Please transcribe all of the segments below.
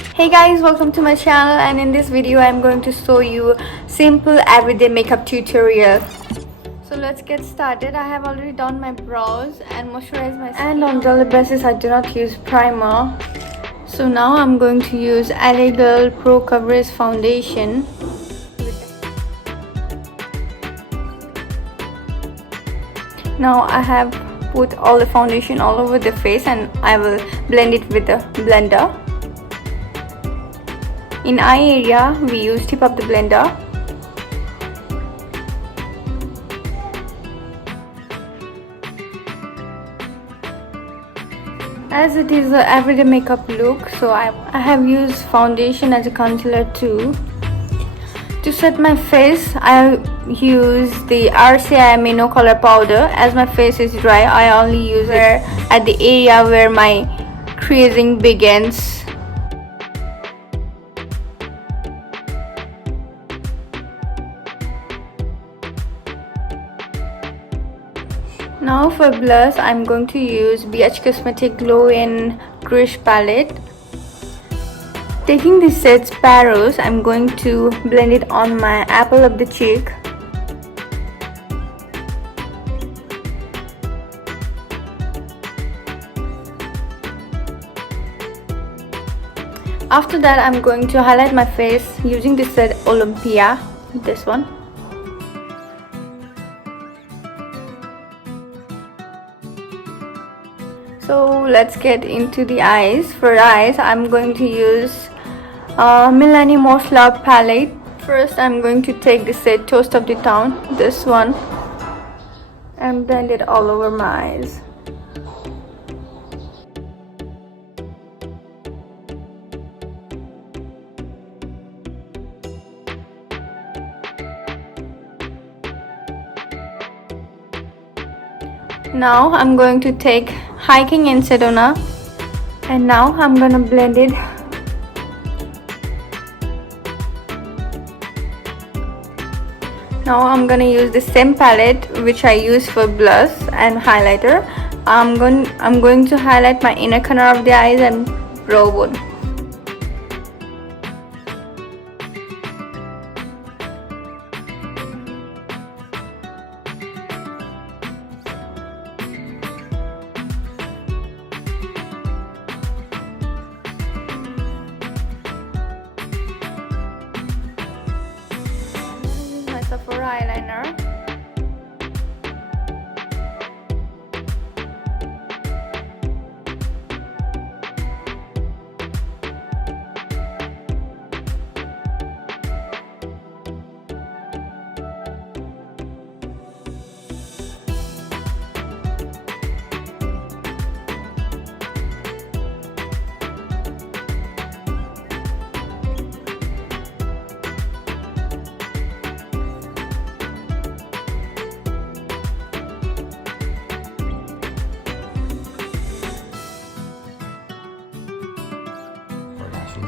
Hey guys, welcome to my channel, and in this video I'm going to show you simple everyday makeup tutorial. So let's get started. I have already done my brows and moisturized my skin, and on daily basis I do not use primer. So now I'm going to use LA Girl Pro Coverage Foundation. Now I have put all the foundation all over the face and I will blend it with the blender. In eye area we use tip of the blender. As it is an everyday makeup look, so I have used foundation as a concealer too. To set my face, I use the RCI Amino Color Powder. As my face is dry, I only use it at the area where my creasing begins. Now for blush, I'm going to use BH Cosmetic Glow in Krish palette. Taking the shade Sparrows, I'm going to blend it on my apple of the cheek. After that, I'm going to highlight my face using the shade Olympia, this one. So let's get into the eyes. For eyes, I'm going to use Milani Most Loved palette. First, I'm going to take the shade Toast of the Town, this one, and blend it all over my eyes. Now I'm going to take Hiking in Sedona, and now I'm gonna blend it. Now I'm gonna use the same palette which I use for blush and highlighter. I'm going to highlight my inner corner of the eyes and brow bone. Sephora eyeliner.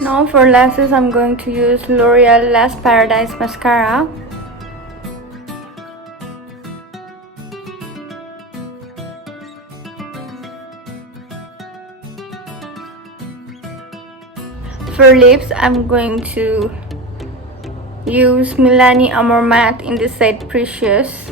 Now for lashes, I'm going to use L'Oreal Lash Paradise mascara. For lips, I'm going to use Milani Amor Matte in the shade Precious.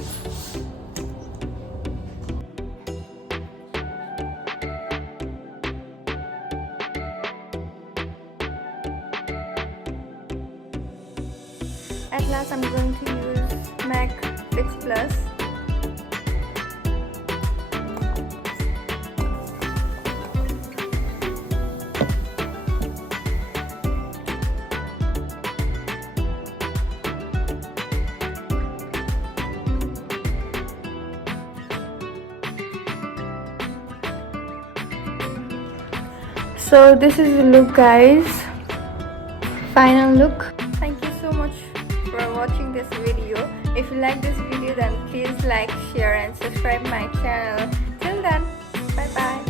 At last, I'm going to use MAC Fix Plus. So this is the look, guys. Final look. Thank you so much for watching this video. If you like this video, then please like, share and subscribe my channel. Till then, bye bye.